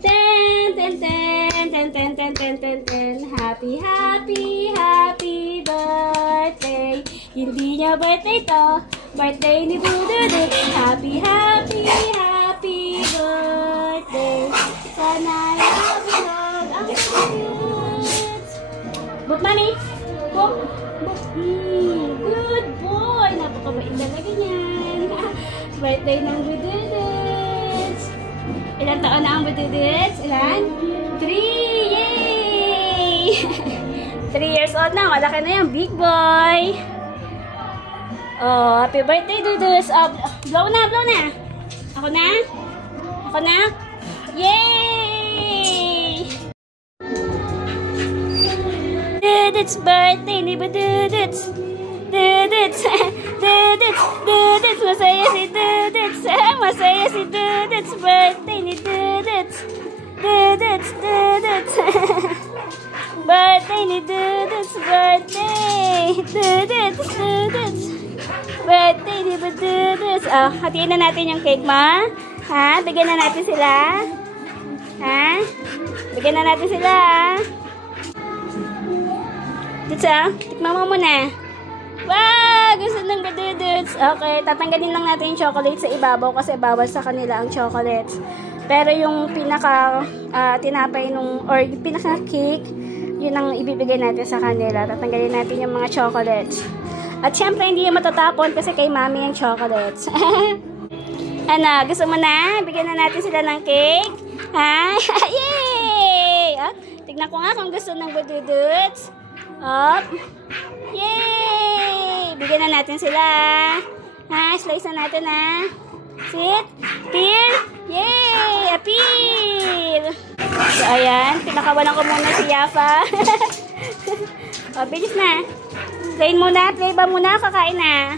Ten, ten, ten, ten, ten, ten, ten, ten, ten. Happy, happy, happy birthday. Hindi niya birthday to. Birthday ni Bududut. Happy, happy, happy birthday. Sana yabilog ang cute. Book, mami. Book. Book. Good boy. Napakabait talaga niyan. Birthday ng Bududut. Ilan taon na ang Bududut? Ilan? 3! Yay! 3 years old na. Malaki na yung big boy. Oh, happy birthday, Dudus. Oh, blow na, blow na. Ako na? Ako na? Yay! Duduts birthday ni Bududuts. Duduts. Duduts. Duduts. Masaya si Duduts. Masaya si Duduts. Birthday ni Duduts. Duduts. Duduts. Birthday ni Duduts. Birthday. Duduts. Duduts. Birthday ni Bududuts. Oh, hatiin na natin yung cake, ma. Ha? Bigyan na natin sila. Ha? Bigyan na natin sila. Duduts, tikman mo muna. Wow! Gusto ng Bududuts. Okay, tatanggalin lang natin yung chocolate sa ibabaw kasi bawal sa kanila ang chocolates. Pero yung pinaka tinapay nung, or yung pinaka cake, yun ang ibibigay natin sa kanila. Tatanggalin natin yung mga chocolates. At syempre, hindi yung matatapon kasi kay mami yung chocolates. Ano, gusto mo na? Bigyan na natin sila ng cake. Ha? Yay! Oh, tignan ko nga kung gusto ng Bududuts. Oh. Yay! Bigyan na natin sila. Ha? Slice na natin, ha? Sit. Peel. Yay! Appeal! So, ayan. Pinakawalan ko muna si Yafa. O, bilis na. Plain muna. Play ba muna? Kakain na.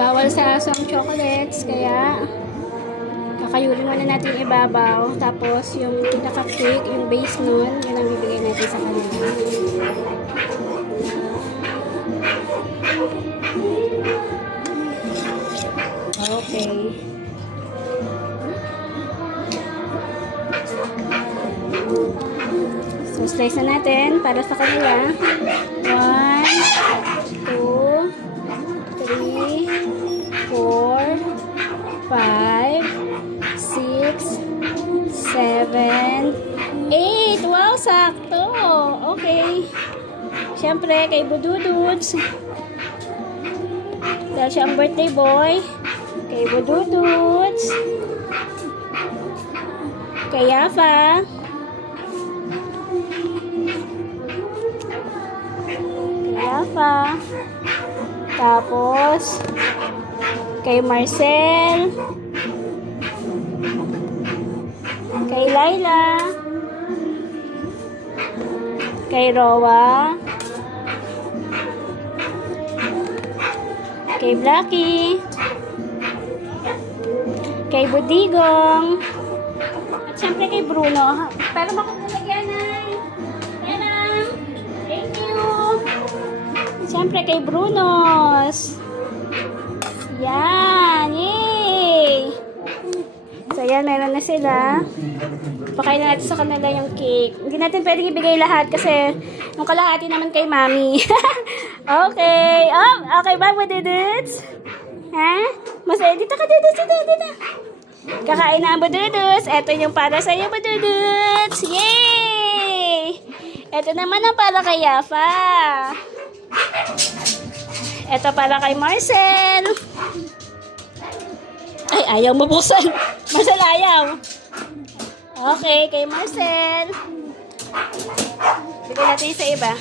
Bawal sa aso ang chocolates, kaya kakayulin muna natin yung ibabaw. Tapos yung pinaka-cake, yung base nun, yun ang bibigay natin sa kanila. Okay. So, slice na natin para sa kanila. 1, 2, 3, 4, 5, 6, 7, 8. Wow, sakto. Okay. Siyempre, kay Bududuts. Dahil siya ang birthday boy. Kay Bududuts. Kay Yafa. Kay Yafa. Tapos, kay Marcel, kay Laila, kay Rowa, kay Blackie, kay Budigong, at syempre kay Bruno. Pero makapalagyan na. Thank you. Siyempre kay Brunos. Yan. Yay! So, yan. Meron na sila. Pakain na natin sa kanila yung cake. Hindi natin pwedeng ibigay lahat kasi yung kalahati naman kay mami. Okay. Oh, okay ba, Bududuts? Ha? Masaya. Dito ka, Duduts. Dito. Kakain na ang Bududuts. Ito yung para sa'yo, Bududuts. Yay! Ito naman ang para kay Yafa. Ito para kay Marcel. Ay, ayaw mabuksan. Marcel, ayaw. Okay, kay Marcel. Bigyan natin sa iba.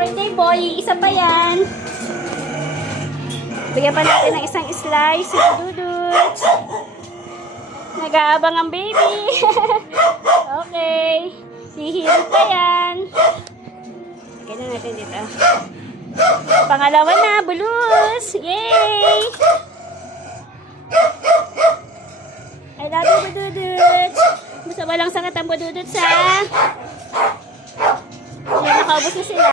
birthday boy. Isa pa yan. Bigyan pa natin ng isang slice. Si Duduts. Nag-aabang ang baby. Okay. Hihirit pa yan. Ganyan natin dito. Pangalawa na, bulus. Yay! I love you, Bududuts. Basta walang sakit ang Bududuts, ha? Ayan, nakaubos na sila.